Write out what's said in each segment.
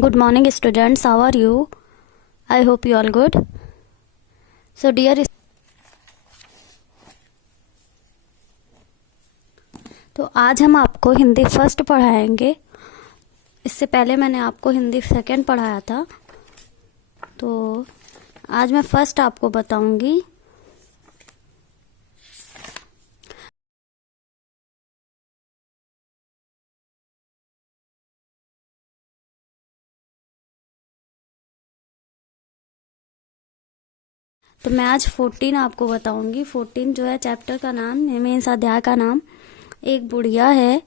Good morning students, how are you? I hope you all good. So dear, तो आज हम आपको Hindi first पढ़ाएंगे। इससे पहले मैंने आपको हिंदी सेकंड पढ़ाया था, तो आज मैं फर्स्ट आपको बताऊंगी। तो मैं आज 14 आपको बताऊंगी। 14 जो है चैप्टर का नाम, मीन्स अध्याय का नाम एक बुढ़िया है।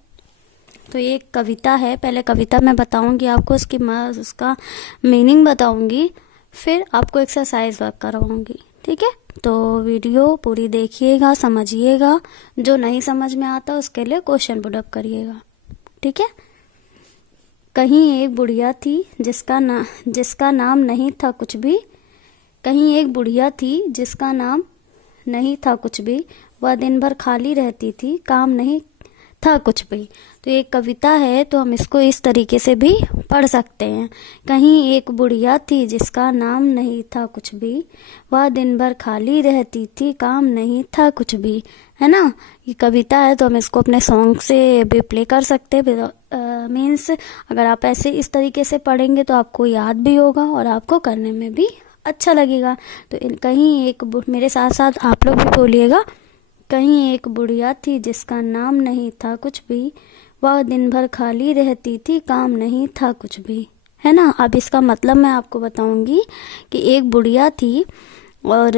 तो ये एक कविता है। पहले कविता मैं बताऊंगी आपको, उसका मीनिंग बताऊंगी, फिर आपको एक्सरसाइज वर्क करवाऊंगी। ठीक है, तो वीडियो पूरी देखिएगा, समझिएगा। जो नहीं समझ में आता उसके लिए क्वेश्चन पुट अप करिएगा। ठीक है। कहीं एक बुढ़िया थी जिसका नाम नहीं था कुछ भी। कहीं एक बुढ़िया थी जिसका नाम नहीं था कुछ भी। वह दिन भर खाली रहती थी, काम नहीं था कुछ भी। तो ये कविता है, तो हम इसको इस तरीके से भी पढ़ सकते हैं। कहीं एक बुढ़िया थी जिसका नाम नहीं था कुछ भी। वह दिन भर खाली रहती थी, काम नहीं था कुछ भी। है ना, ये कविता है, तो हम इसको अपने सॉन्ग से भी प्ले कर सकते हैं। मीन्स अगर आप ऐसे इस तरीके से पढ़ेंगे तो आपको याद भी होगा और आपको करने में भी अच्छा लगेगा। तो कहीं एक, मेरे साथ साथ आप लोग भी बोलिएगा। कहीं एक बुढ़िया थी जिसका नाम नहीं था कुछ भी। वह दिन भर खाली रहती थी, काम नहीं था कुछ भी। है ना। अब इसका मतलब मैं आपको बताऊंगी कि एक बुढ़िया थी, और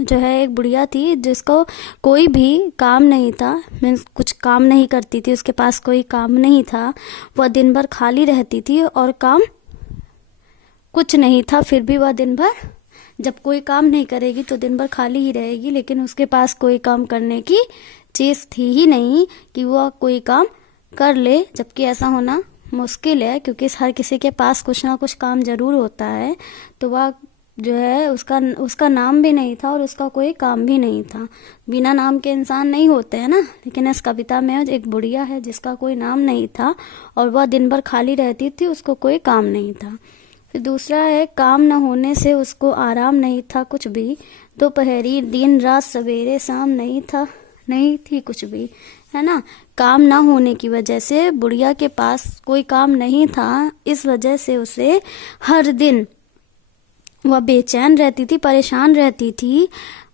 जो है एक बुढ़िया थी जिसको कोई भी काम नहीं था, मीन्स कुछ काम नहीं करती थी, उसके पास कोई काम नहीं था। वह दिन भर खाली रहती थी और काम कुछ नहीं था। फिर भी वह दिन भर, जब कोई काम नहीं करेगी तो दिन भर खाली ही रहेगी, लेकिन उसके पास कोई काम करने की चीज थी ही नहीं कि वह कोई काम कर ले। जबकि ऐसा होना मुश्किल है, क्योंकि हर किसी के पास कुछ ना कुछ काम जरूर होता है। तो वह जो है उसका नाम भी नहीं था और उसका कोई काम भी नहीं था। बिना नाम के इंसान नहीं होते हैं ना। लेकिन इस कविता में एक बुढ़िया है जिसका कोई नाम नहीं था और वह दिन भर खाली रहती थी, उसको कोई काम नहीं था। फिर दूसरा है, काम न होने से उसको आराम नहीं था कुछ भी। दोपहरी दिन रात सवेरे शाम नहीं थी कुछ भी। है ना, काम ना होने की वजह से बुढ़िया के पास कोई काम नहीं था। इस वजह से उसे हर दिन वह बेचैन रहती थी, परेशान रहती थी,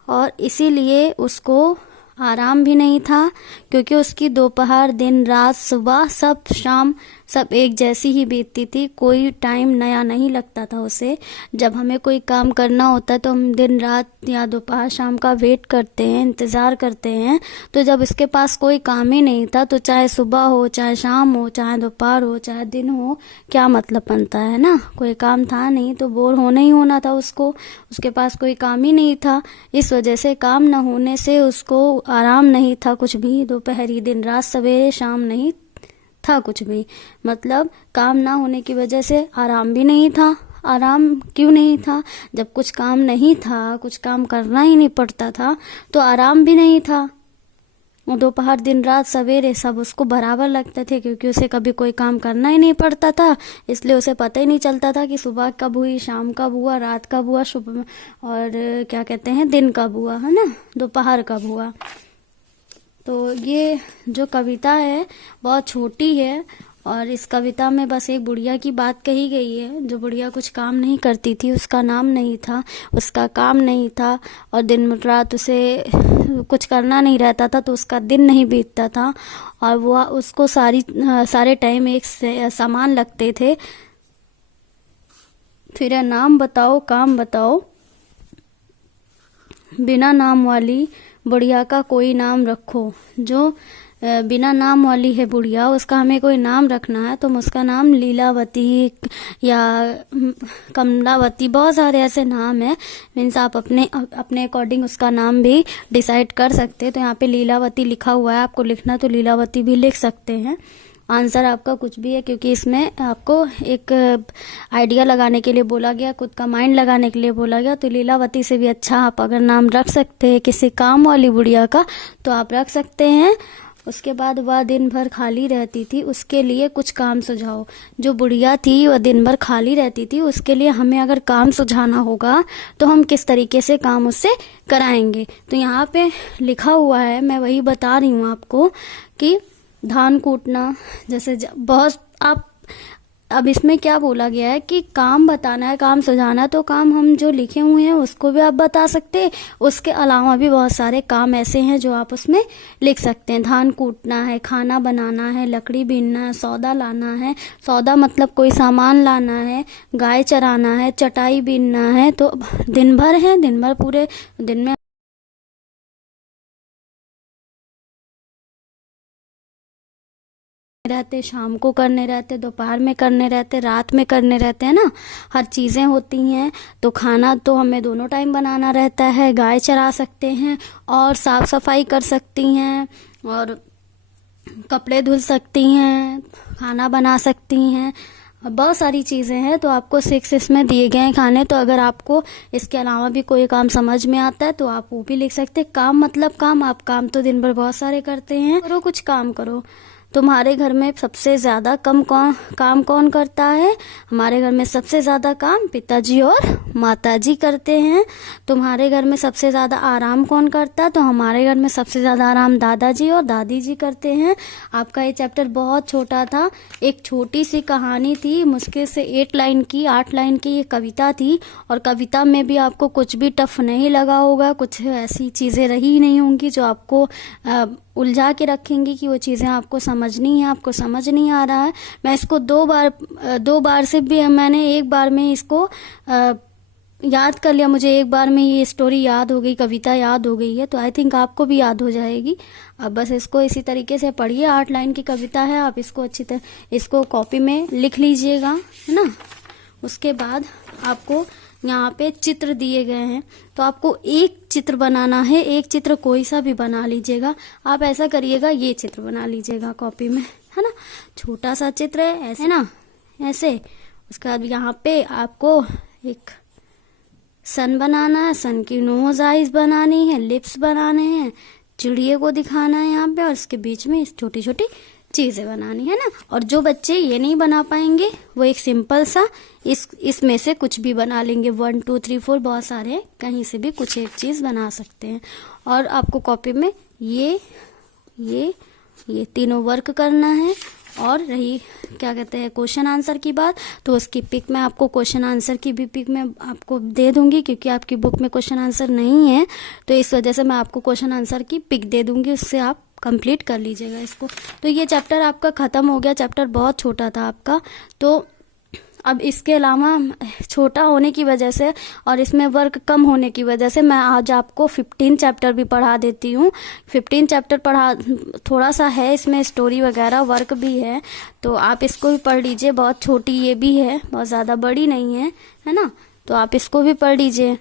और इसीलिए उसको आराम भी नहीं था, क्योंकि उसकी दोपहर दिन रात सुबह सब शाम सब एक जैसी ही बीतती थी। कोई टाइम नया नहीं लगता था उसे। जब हमें कोई काम करना होता है तो हम दिन रात या दोपहर शाम का वेट करते हैं, इंतज़ार करते हैं। तो जब इसके पास कोई काम ही नहीं था, तो चाहे सुबह हो, चाहे शाम हो, चाहे दोपहर हो, चाहे दिन हो, क्या मतलब बनता है ना। कोई काम था नहीं तो बोर होना ही होना था उसको। उसके पास कोई काम ही नहीं था, इस वजह से काम न होने से उसको आराम नहीं था कुछ भी। दोपहरी दिन रात सवेरे शाम नहीं था कुछ भी, मतलब काम ना होने की वजह से आराम भी नहीं था। आराम क्यों नहीं था? जब कुछ काम नहीं था, कुछ काम करना ही नहीं पड़ता था, तो आराम भी नहीं था। दोपहर दिन रात सवेरे सब उसको बराबर लगते थे, क्योंकि उसे कभी कोई काम करना ही नहीं पड़ता था। इसलिए उसे पता ही नहीं चलता था कि सुबह कब हुई, शाम कब हुआ, रात कब हुआ, सुबह और क्या कहते हैं दिन कब हुआ, है ना, दोपहर कब हुआ। तो ये जो कविता है बहुत छोटी है, और इस कविता में बस एक बुढ़िया की बात कही गई है। जो बुढ़िया कुछ काम नहीं करती थी, उसका नाम नहीं था, उसका काम नहीं था, और दिन रात उसे कुछ करना नहीं रहता था, तो उसका दिन नहीं बीतता था, और वो उसको सारे टाइम एक समान लगते थे। फिर नाम बताओ काम बताओ, बिना नाम वाली बुढ़िया का कोई नाम रखो। जो बिना नाम वाली है बुढ़िया, उसका हमें कोई नाम रखना है, तो हम उसका नाम लीलावती या कमलावती, बहुत सारे ऐसे नाम है। मीन्स आप अपने अकॉर्डिंग उसका नाम भी डिसाइड कर सकते हैं। तो यहाँ पे लीलावती लिखा हुआ है, आपको लिखना तो लीलावती भी लिख सकते हैं। आंसर आपका कुछ भी है, क्योंकि इसमें आपको एक आइडिया लगाने के लिए बोला गया, खुद का माइंड लगाने के लिए बोला गया। तो लीलावती से भी अच्छा आप अगर नाम रख सकते हैं किसी काम वाली बुढ़िया का, तो आप रख सकते हैं। उसके बाद वह दिन भर खाली रहती थी, उसके लिए कुछ काम सुझाओ। जो बुढ़िया थी वह दिन भर खाली रहती थी, उसके लिए हमें अगर काम सुझाना होगा तो हम किस तरीके से काम उससे कराएंगे। तो यहाँ पे लिखा हुआ है, मैं वही बता रही हूँ आपको कि धान कूटना, जैसे बहुत आप, अब इसमें क्या बोला गया है कि काम बताना है, काम सुझाना। तो काम हम जो लिखे हुए हैं उसको भी आप बता सकते हैं, उसके अलावा भी बहुत सारे काम ऐसे हैं जो आप उसमें लिख सकते हैं। धान कूटना है, खाना बनाना है, लकड़ी बीनना है, सौदा लाना है, सौदा मतलब कोई सामान लाना है, गाय चराना है, चटाई बीनना है। तो दिन भर है, दिन भर पूरे दिन में रहते, शाम को करने रहते, दोपहर में करने रहते, रात में करने रहते हैं ना, हर चीज़ें होती हैं। तो खाना तो हमें दोनों टाइम बनाना रहता है, गाय चरा सकते हैं और साफ सफाई कर सकती हैं और कपड़े धुल सकती हैं, खाना बना सकती हैं, बहुत सारी चीज़ें हैं। तो आपको 6 इसमें दिए गए हैं खाने। तो अगर आपको इसके अलावा भी कोई काम समझ में आता है तो आप वो भी लिख सकते हैं। काम मतलब काम, आप काम तो दिन भर बहुत सारे करते हैं, करो कुछ काम करो। तुम्हारे घर में सबसे ज्यादा काम कौन करता है? हमारे घर में सबसे ज्यादा काम पिताजी और माताजी करते हैं। तुम्हारे घर में सबसे ज्यादा आराम कौन करता है? तो हमारे घर में सबसे ज्यादा आराम दादाजी और दादी जी करते हैं। आपका ये चैप्टर बहुत छोटा था, एक छोटी सी कहानी थी, मुश्किल से 8 लाइन की 8 लाइन की ये कविता थी। और कविता में भी आपको कुछ भी टफ नहीं लगा होगा, कुछ ऐसी चीजें रही नहीं होंगी जो आपको उलझा के रखेंगी कि वो चीज़ें आपको समझनी है, आपको समझ नहीं आ रहा है। मैं इसको 2 बार से भी, मैंने एक बार में इसको याद कर लिया, मुझे एक बार में ये स्टोरी याद हो गई, कविता याद हो गई है। तो आई थिंक आपको भी याद हो जाएगी। अब बस इसको इसी तरीके से पढ़िए। 8 लाइन की कविता है, आप इसको अच्छी तरह इसको कॉपी में लिख लीजिएगा, है ना। उसके बाद आपको यहाँ पे चित्र दिए गए हैं, तो आपको एक चित्र बनाना है। एक चित्र कोई सा भी बना लीजिएगा। आप ऐसा करिएगा, ये चित्र बना लीजिएगा कॉपी में, है ना। छोटा सा चित्र है, ऐसे ना, ऐसे। उसके बाद यहाँ पे आपको एक सन बनाना है, सन की नोज आइज बनानी है, लिप्स बनाने हैं, चिड़िए को दिखाना है यहाँ पे, और इसके बीच में छोटी छोटी चीजें बनानी है ना। और जो बच्चे ये नहीं बना पाएंगे वो एक सिंपल सा इसमें से कुछ भी बना लेंगे। 1 2 3 4 बहुत सारे, कहीं से भी कुछ एक चीज बना सकते हैं। और आपको कॉपी में ये तीनों वर्क करना है। और रही क्या कहते हैं क्वेश्चन आंसर की बात, तो उसकी पिक मैं आपको क्वेश्चन आंसर की भी पिक मैं आपको दे दूंगी, क्योंकि आपकी बुक में क्वेश्चन आंसर नहीं है, तो इस वजह से मैं आपको क्वेश्चन आंसर की पिक दे दूंगी, उससे आप कंप्लीट कर लीजिएगा इसको। तो ये चैप्टर आपका खत्म हो गया। चैप्टर बहुत छोटा था आपका, तो अब इसके अलावा छोटा होने की वजह से और इसमें वर्क कम होने की वजह से मैं आज आपको 15 चैप्टर भी पढ़ा देती हूँ। 15 चैप्टर पढ़ा, थोड़ा सा है इसमें स्टोरी वगैरह, वर्क भी है, तो आप इसको भी पढ़ लीजिए। बहुत छोटी ये भी है, बहुत ज़्यादा बड़ी नहीं है, है ना। तो आप इसको भी पढ़ लीजिए।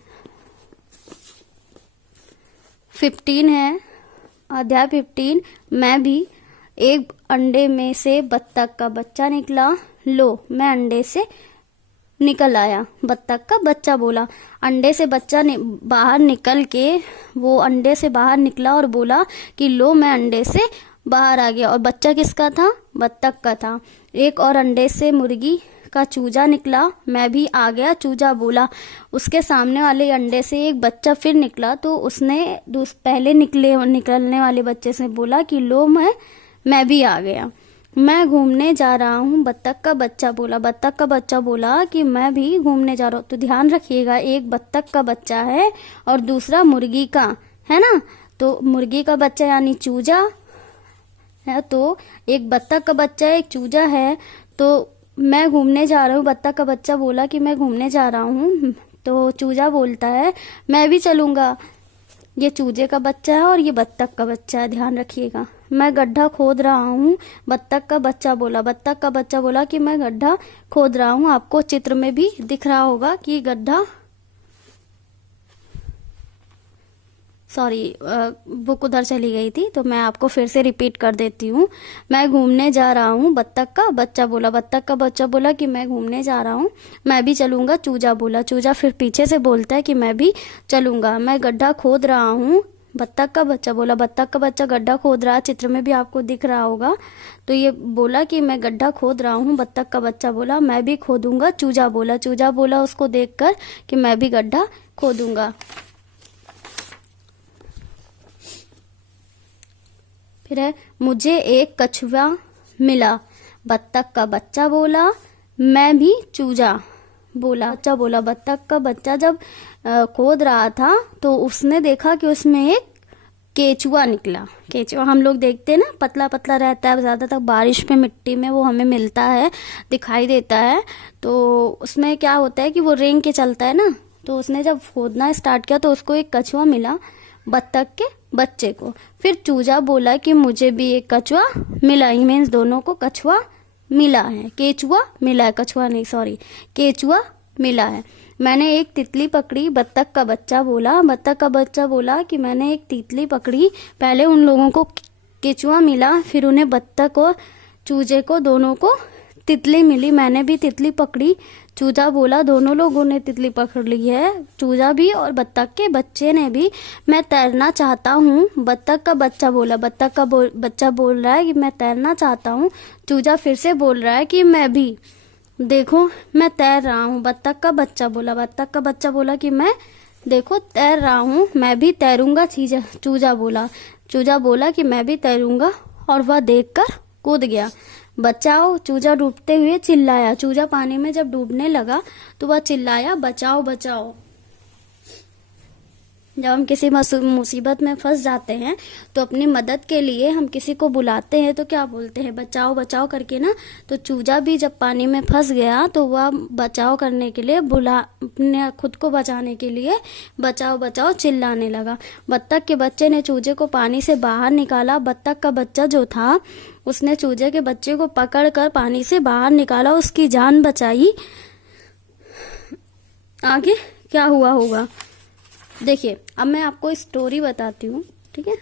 15 है अध्याय 15। मैं भी, एक अंडे में से बत्तख का बच्चा निकला, लो मैं अंडे से निकल आया। बत्तख का बच्चा बोला, अंडे से बच्चा बाहर निकल के वो अंडे से बाहर निकला और बोला कि लो मैं अंडे से बाहर आ गया। और बच्चा किसका था? बत्तख का था। एक और अंडे से मुर्गी का चूजा निकला, मैं भी आ गया, चूजा बोला। उसके सामने वाले अंडे से एक बच्चा फिर निकला, तो उसने पहले निकलने वाले बच्चे से बोला कि लो मैं भी आ गया, मैं घूमने जा रहा हूँ। बत्तख का बच्चा बोला, बत्तख का बच्चा बोला कि मैं भी घूमने जा रहा हूँ। तो ध्यान रखिएगा, एक बत्तख का बच्चा है और दूसरा मुर्गी का, है ना। तो मुर्गी का बच्चा यानी चूजा है, तो एक बत्तख का बच्चा एक चूजा है। तो मैं घूमने जा रहा हूँ, बत्तख का बच्चा बोला कि मैं घूमने जा रहा हूँ। तो चूजा बोलता है मैं भी चलूंगा। ये चूजे का बच्चा है और ये बत्तख का बच्चा है, ध्यान रखिएगा। मैं गड्ढा खोद रहा हूँ, बत्तख का बच्चा बोला। बत्तख का बच्चा बोला कि मैं गड्ढा खोद रहा हूँ। आपको चित्र में भी दिख रहा होगा कि गड्ढा, सॉरी बुक उधर चली गई थी, तो मैं आपको फिर से रिपीट कर देती हूँ। मैं घूमने जा रहा हूँ, बत्तख का बच्चा बोला। बत्तख का बच्चा बोला कि मैं घूमने जा रहा हूँ, मैं भी चलूंगा, चूजा बोला। चूजा फिर पीछे से बोलता है कि मैं भी चलूंगा। मैं गड्ढा खोद रहा हूँ, बत्तख का बच्चा बोला, बत्तख का बच्चा गड्ढा खोद रहा है, चित्र में भी आपको दिख रहा होगा। तो ये बोला कि मैं गड्ढा खोद रहा हूँ। बत्तख का बच्चा बोला मैं भी खोदूंगा। चूजा बोला उसको देखकर कि मैं भी गड्ढा खोदूंगा। फिर है मुझे एक कछुआ मिला। बत्तख का बच्चा बोला मैं भी चूजा बोला। बत्तख का बच्चा जब खोद रहा था तो उसने देखा कि उसमें एक केचुआ निकला। केचुआ हम लोग देखते हैं ना, पतला पतला रहता है, ज्यादातर बारिश में मिट्टी में वो हमें मिलता है, दिखाई देता है। तो उसमें क्या होता है कि वो रेंग के चलता है ना। तो उसने जब खोदना स्टार्ट किया तो उसको एक कछुआ मिला, बत्तख के बच्चे को। फिर चूजा बोला कि मुझे भी एक कछुआ मिला। ही मीन्स दोनों को कछुआ मिला है, केचुआ मिला है, कछुआ नहीं, सॉरी, केचुआ मिला है। मैंने एक तितली पकड़ी। बत्तख का बच्चा बोला कि मैंने एक तितली पकड़ी। पहले उन लोगों को केचुआ मिला, फिर उन्हें बत्तख और चूजे को दोनों को तितली मिली। मैंने भी तितली पकड़ी। चूजा बोला दोनों लोगों ने तितली पकड़ ली है, चूजा भी और बत्तख के बच्चे ने भी। मैं तैरना चाहता हूँ। बत्तख का बच्चा बोला, बच्चा बोल रहा है कि मैं तैरना चाहता हूँ। चूजा फिर से बोल रहा है कि मैं भी, देखो मैं तैर रहा हूँ। बत्तख का बच्चा बोला कि मैं देखो तैर रहा हूँ, मैं भी तैरूंगा। चूजा बोला कि मैं भी तैरूंगा, और वह देखकर कूद गया। बचाओ, चूजा डूबते हुए चिल्लाया। चूजा पानी में जब डूबने लगा तो वह चिल्लाया बचाओ बचाओ। जब हम किसी मुसीबत में फंस जाते हैं तो अपनी मदद के लिए हम किसी को बुलाते हैं तो क्या बोलते हैं, बचाओ बचाओ करके ना। तो चूजा भी जब पानी में फंस गया तो वह बचाव करने के लिए अपने खुद को बचाने के लिए बचाओ बचाओ चिल्लाने लगा। बत्तख के बच्चे ने चूजे को पानी से बाहर निकाला। बत्तख का बच्चा जो था उसने चूजे के बच्चे को पकड़कर पानी से बाहर निकाला, उसकी जान बचाई। आगे क्या हुआ होगा देखिए। अब मैं आपको स्टोरी बताती हूँ, ठीक है।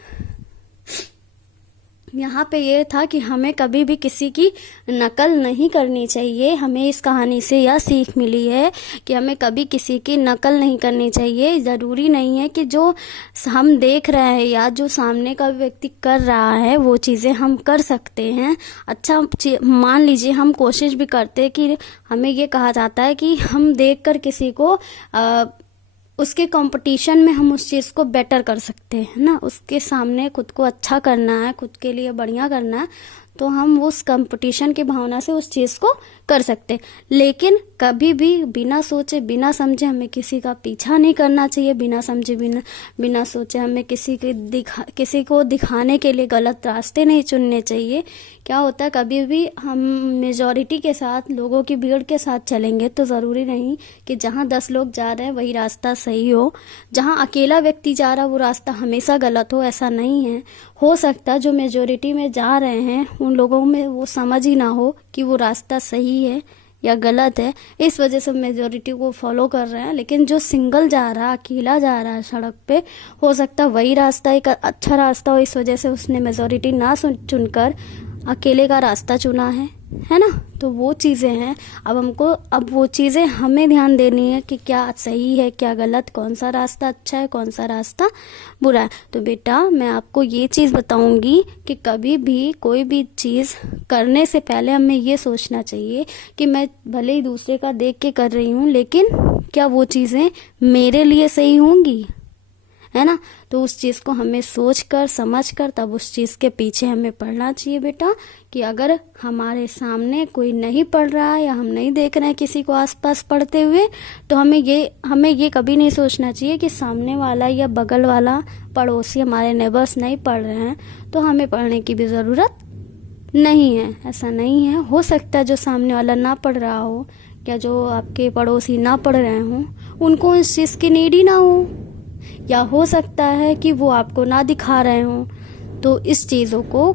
यहाँ पे ये था कि हमें कभी भी किसी की नकल नहीं करनी चाहिए। हमें इस कहानी से यह सीख मिली है कि हमें कभी किसी की नकल नहीं करनी चाहिए। ज़रूरी नहीं है कि जो हम देख रहे हैं या जो सामने का व्यक्ति कर रहा है वो चीज़ें हम कर सकते हैं। अच्छा मान लीजिए हम कोशिश भी करते हैं कि हमें ये कहा जाता है कि हम देखकर किसी को उसके कंपटीशन में हम उस चीज़ को बेटर कर सकते हैं ना, उसके सामने खुद को अच्छा करना है, खुद के लिए बढ़िया करना है, तो हम उस कंपटीशन की भावना से उस चीज़ को कर सकते। लेकिन कभी भी बिना सोचे बिना समझे हमें किसी का पीछा नहीं करना चाहिए। बिना समझे बिना सोचे हमें किसी को दिखाने के लिए गलत रास्ते नहीं चुनने चाहिए। क्या होता है कभी भी हम मेजॉरिटी के साथ, लोगों की भीड़ के साथ चलेंगे तो ज़रूरी नहीं कि जहाँ 10 लोग जा रहे हैं वही रास्ता सही हो। जहाँ अकेला व्यक्ति जा रहा है वो रास्ता हमेशा गलत हो, ऐसा नहीं है। हो सकता है जो मेजॉरिटी में जा रहे हैं उन लोगों में वो समझ ही ना हो कि वो रास्ता सही है या गलत है, इस वजह से मेजॉरिटी को फॉलो कर रहे हैं। लेकिन जो सिंगल जा रहा है, अकेला जा रहा है सड़क पे, हो सकता है वही रास्ता एक अच्छा रास्ता हो, इस वजह से उसने मेजॉरिटी ना चुनकर अकेले का रास्ता चुना है ना। तो वो चीज़ें हैं। अब वो चीज़ें हमें ध्यान देनी है कि क्या सही है क्या गलत, कौन सा रास्ता अच्छा है कौन सा रास्ता बुरा है। तो बेटा मैं आपको ये चीज़ बताऊंगी कि कभी भी कोई भी चीज़ करने से पहले हमें ये सोचना चाहिए कि मैं भले ही दूसरे का देख के कर रही हूँ, लेकिन क्या वो चीज़ें मेरे लिए सही होंगी, है ना। तो उस चीज़ को हमें सोच कर समझ कर तब उस चीज़ के पीछे हमें पढ़ना चाहिए बेटा। कि अगर हमारे सामने कोई नहीं पढ़ रहा है या हम नहीं देख रहे हैं किसी को आसपास पढ़ते हुए, तो हमें ये कभी नहीं सोचना चाहिए कि सामने वाला या बगल वाला पड़ोसी हमारे नेबर्स नहीं पढ़ रहे हैं तो हमें पढ़ने की भी ज़रूरत नहीं है। ऐसा नहीं है। हो सकता है जो सामने वाला ना पढ़ रहा हो या जो आपके पड़ोसी ना पढ़ रहे हों उनको इस चीज़ की नीड ही ना हो, या हो सकता है कि वो आपको ना दिखा रहे हों। तो इस चीज़ों को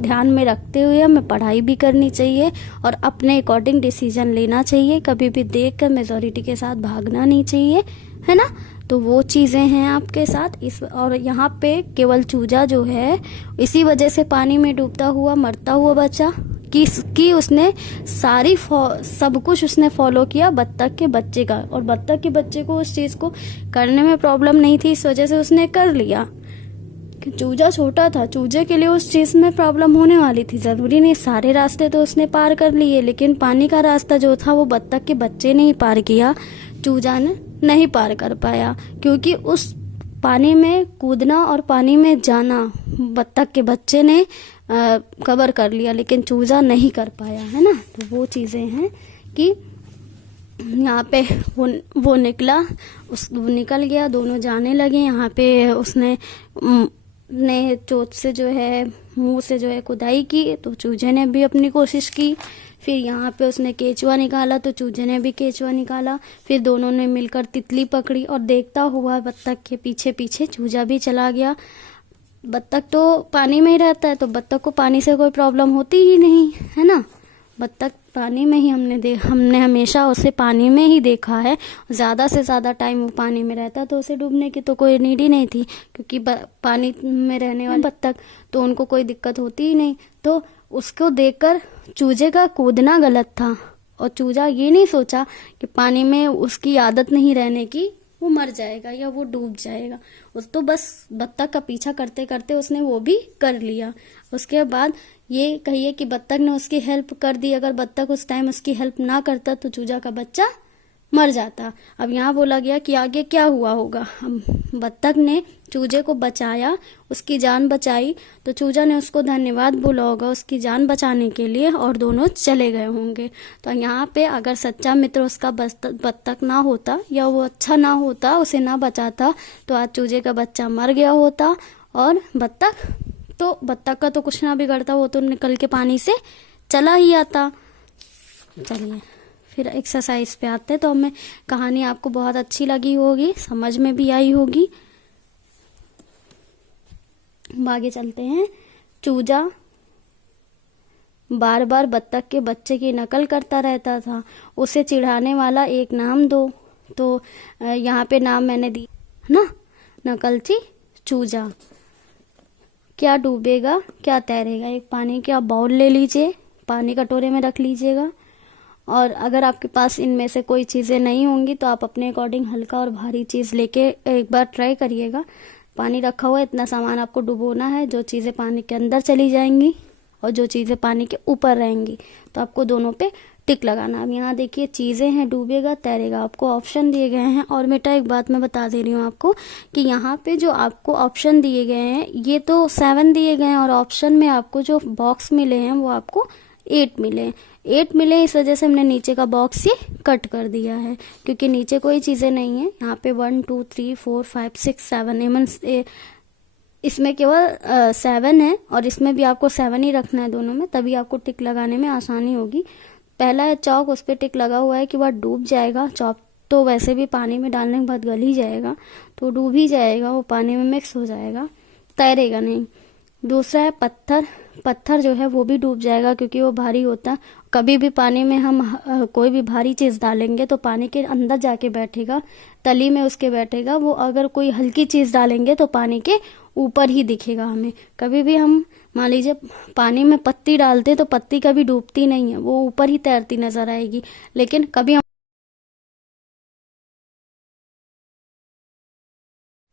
ध्यान में रखते हुए हमें पढ़ाई भी करनी चाहिए और अपने अकॉर्डिंग डिसीजन लेना चाहिए। कभी भी देखकर मेजॉरिटी के साथ भागना नहीं चाहिए, है ना। तो वो चीज़ें हैं आपके साथ और यहाँ पे केवल चूजा जो है इसी वजह से पानी में डूबता हुआ मरता हुआ बचा कि उसने सब कुछ उसने फॉलो किया बत्तख के बच्चे का, और बत्तख के बच्चे को उस चीज को करने में प्रॉब्लम नहीं थी, इस वजह से उसने कर लिया। कि चूजा छोटा था, चूजे के लिए उस चीज में प्रॉब्लम होने वाली थी, जरूरी नहीं सारे रास्ते तो उसने पार कर लिए, लेकिन पानी का रास्ता जो था वो बत्तख के बच्चे ने ही पार किया, चूजा ने नहीं पार कर पाया, क्योंकि उस पानी में कूदना और पानी में जाना बत्तख के बच्चे ने कवर कर लिया, लेकिन चूजा नहीं कर पाया, है ना। तो वो चीजें हैं कि यहाँ पे वो निकल गया, दोनों जाने लगे। यहाँ पे उसने ने चोंच से जो है, मुंह से जो है खुदाई की, तो चूजे ने भी अपनी कोशिश की। फिर यहाँ पे उसने केचुआ निकाला, तो चूजे ने भी केचुआ निकाला। फिर दोनों ने मिलकर तितली पकड़ी, और देखता हुआ बत्तख के पीछे पीछे चूजा भी चला गया। बत्तख तो पानी में ही रहता है, तो बत्तख को पानी से कोई प्रॉब्लम होती ही नहीं, है ना। बत्तख पानी में ही हमने हमेशा उसे पानी में ही देखा है, ज़्यादा से ज़्यादा टाइम वो पानी में रहता, तो उसे डूबने की तो कोई नीड ही नहीं थी, क्योंकि पानी में रहने वाले बत्तख तो उनको कोई दिक्कत होती ही नहीं। तो उसको देखकर चूजे का कूदना गलत था, और चूजा ये नहीं सोचा कि पानी में उसकी आदत नहीं रहने की, वो मर जाएगा या वो डूब जाएगा। उस तो बस बत्तख का पीछा करते करते उसने वो भी कर लिया। उसके बाद ये कहिए कि बत्तख ने उसकी हेल्प कर दी, अगर बत्तख उस टाइम उसकी हेल्प ना करता तो चूजा का बच्चा मर जाता। अब यहाँ बोला गया कि आगे क्या हुआ होगा। बत्तख ने चूजे को बचाया, उसकी जान बचाई, तो चूजा ने उसको धन्यवाद बोला होगा उसकी जान बचाने के लिए, और दोनों चले गए होंगे। तो यहाँ पे अगर सच्चा मित्र उसका बत्तख ना होता, या वो अच्छा ना होता, उसे ना बचाता, तो आज चूजे का बच्चा मर गया होता, और बत्तख का तो कुछ ना बिगड़ता, वो तो निकल के पानी से चला ही आता। चलिए फिर एक्सरसाइज पे आते हैं। तो हमें कहानी आपको बहुत अच्छी लगी होगी, समझ में भी आई होगी। आगे चलते हैं। चूजा बार बार बत्तख के बच्चे की नकल करता रहता था, उसे चिढ़ाने वाला एक नाम दो। तो यहाँ पे नाम मैंने दी ना, नकलची चूजा। क्या डूबेगा क्या तैरेगा, एक पानी का बाउल ले लीजिए, पानी कटोरे में रख लीजिएगा, और अगर आपके पास इनमें से कोई चीज़ें नहीं होंगी तो आप अपने अकॉर्डिंग हल्का और भारी चीज़ लेके एक बार ट्राई करिएगा। पानी रखा हुआ है, इतना सामान आपको डुबोना है, जो चीज़ें पानी के अंदर चली जाएंगी और जो चीज़ें पानी के ऊपर रहेंगी, तो आपको दोनों पे टिक लगाना। अब यहाँ देखिए चीज़ें हैं, डूबेगा तैरेगा, आपको ऑप्शन दिए गए हैं। और बेटा एक बात मैं बता दे रही हूँ आपको कि यहाँ पे जो आपको ऑप्शन दिए गए हैं, ये तो 7 दिए गए हैं, और ऑप्शन में आपको जो बॉक्स मिले हैं वो आपको 8 मिले। 8 मिले, इस वजह से हमने नीचे का बॉक्स ये कट कर दिया है, क्योंकि नीचे कोई चीज़ें नहीं है। यहाँ पे 1 2 3 4 5 6 7 इसमें केवल 7 है, और इसमें भी आपको 7 ही रखना है दोनों में, तभी आपको टिक लगाने में आसानी होगी। पहला है चौक, उस पर टिक लगा हुआ है कि वह डूब जाएगा। चौक तो वैसे भी पानी में डालने के बाद गल ही जाएगा, तो डूब ही जाएगा, वो पानी में मिक्स हो जाएगा, तैरेगा नहीं। दूसरा है पत्थर, पत्थर जो है वो भी डूब जाएगा, क्योंकि वो भारी होता है। कभी भी पानी में हम कोई भी भारी चीज़ डालेंगे तो पानी के अंदर जाके बैठेगा, तली में उसके बैठेगा। वो अगर कोई हल्की चीज़ डालेंगे तो पानी के ऊपर ही दिखेगा हमें। कभी भी हम मान लीजिए पानी में पत्ती डालते हैं तो पत्ती कभी डूबती नहीं है, वो ऊपर ही तैरती नजर आएगी। लेकिन कभी हम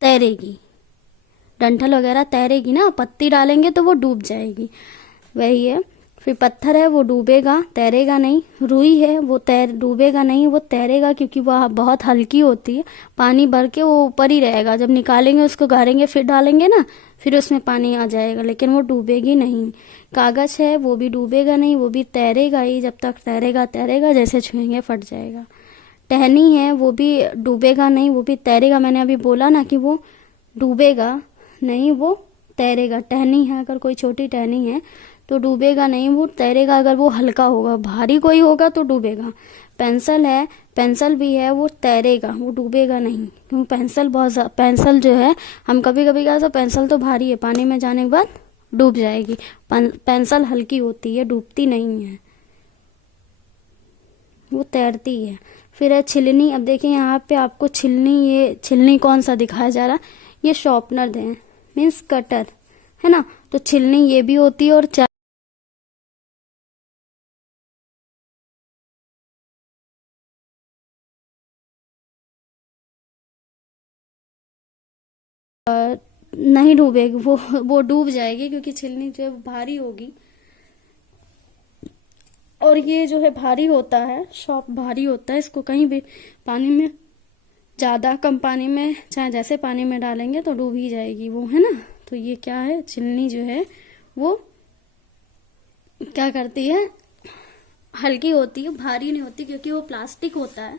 तैरेगी, डंठल वगैरह तैरेगी ना, पत्ती डालेंगे तो वो डूब जाएगी, वही है। फिर पत्थर है, वो डूबेगा तैरेगा नहीं। रुई है, वो डूबेगा नहीं, वो तैरेगा, क्योंकि वह बहुत हल्की होती है, पानी भर के वो ऊपर ही रहेगा। जब निकालेंगे उसको गाड़ेंगे फिर डालेंगे ना, फिर उसमें पानी आ जाएगा, लेकिन वो डूबेगी नहीं। कागज है, वो भी डूबेगा नहीं, वो भी तैरेगा ही, जब तक तैरेगा तैरेगा, जैसे छुएंगे फट जाएगा। टहनी है, वो भी डूबेगा नहीं, वो भी तैरेगा। मैंने अभी बोला ना कि वो डूबेगा नहीं, वो तैरेगा। टहनी है, अगर कोई छोटी टहनी है तो डूबेगा नहीं, वो तैरेगा। अगर वो हल्का होगा, भारी कोई होगा तो डूबेगा। पेंसिल है, पेंसिल भी है, वो तैरेगा, वो डूबेगा नहीं, क्योंकि पेंसिल जो है, हम कभी कभी क्या, पेंसिल तो भारी है, पानी में जाने के बाद डूब जाएगी। पेंसिल हल्की होती है, डूबती नहीं है, वो तैरती है। फिर है छिलनी। अब देखिए यहाँ पे आपको छिलनी, ये छिलनी कौन सा दिखाया जा रहा है, ये शॉर्पनर है, मीन्स कटर, है ना। तो छिलनी ये भी होती है, और नहीं डूबेगी, वो डूब जाएगी क्योंकि छिलनी जो है भारी होगी। और ये जो है भारी होता है, शॉप भारी होता है, इसको कहीं भी पानी में, ज्यादा कम पानी में, चाहे जैसे पानी में डालेंगे तो डूब ही जाएगी वो, है ना। तो ये क्या है, छिलनी जो है वो क्या करती है, हल्की होती है, भारी नहीं होती, क्योंकि वो प्लास्टिक होता है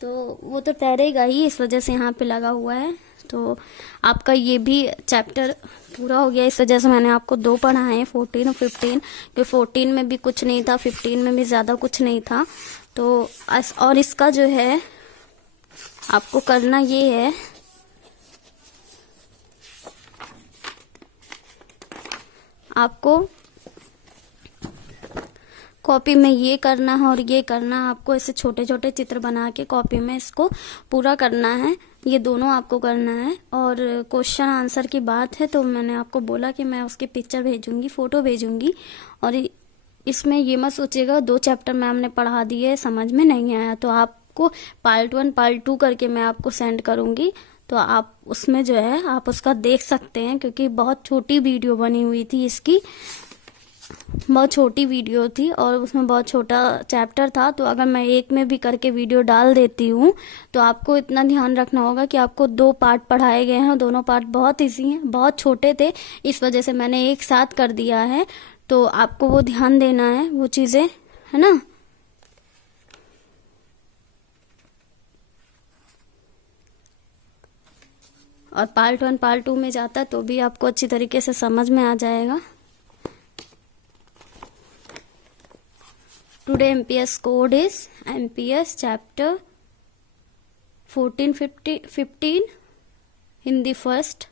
तो वो तो तैरेगा ही, इस वजह से यहाँ पे लगा हुआ है। तो आपका ये भी चैप्टर पूरा हो गया। इस वजह से मैंने आपको 2 पढ़ाए, 14 और 15, क्योंकि 14 में भी कुछ नहीं था, 15 में भी ज़्यादा कुछ नहीं था। तो और इसका जो है आपको करना ये है, आपको कॉपी में ये करना है और ये करना है। आपको ऐसे छोटे छोटे चित्र बना के कॉपी में इसको पूरा करना है, ये दोनों आपको करना है। और क्वेश्चन आंसर की बात है तो मैंने आपको बोला कि मैं उसकी पिक्चर भेजूंगी, फोटो भेजूंगी। और इसमें ये मत सोचिएगा 2 चैप्टर मैम ने पढ़ा दिए, समझ में नहीं आया, तो आपको पार्ट 1 पार्ट 2 करके मैं आपको सेंड करूंगी। तो आप उसमें जो है आप उसका देख सकते हैं, क्योंकि बहुत छोटी वीडियो बनी हुई थी इसकी, बहुत छोटी वीडियो थी और उसमें बहुत छोटा चैप्टर था। तो अगर मैं एक में भी करके वीडियो डाल देती हूँ तो आपको इतना ध्यान रखना होगा कि आपको 2 पार्ट पढ़ाए गए हैं, दोनों पार्ट बहुत इजी हैं, बहुत छोटे थे, इस वजह से मैंने एक साथ कर दिया है। तो आपको वो ध्यान देना है, वो चीजें, है ना। और पार्ट 1 पार्ट 2 में जाता तो भी आपको अच्छी तरीके से समझ में आ जाएगा। Today MPS code is MPS chapter 14, 15 in the first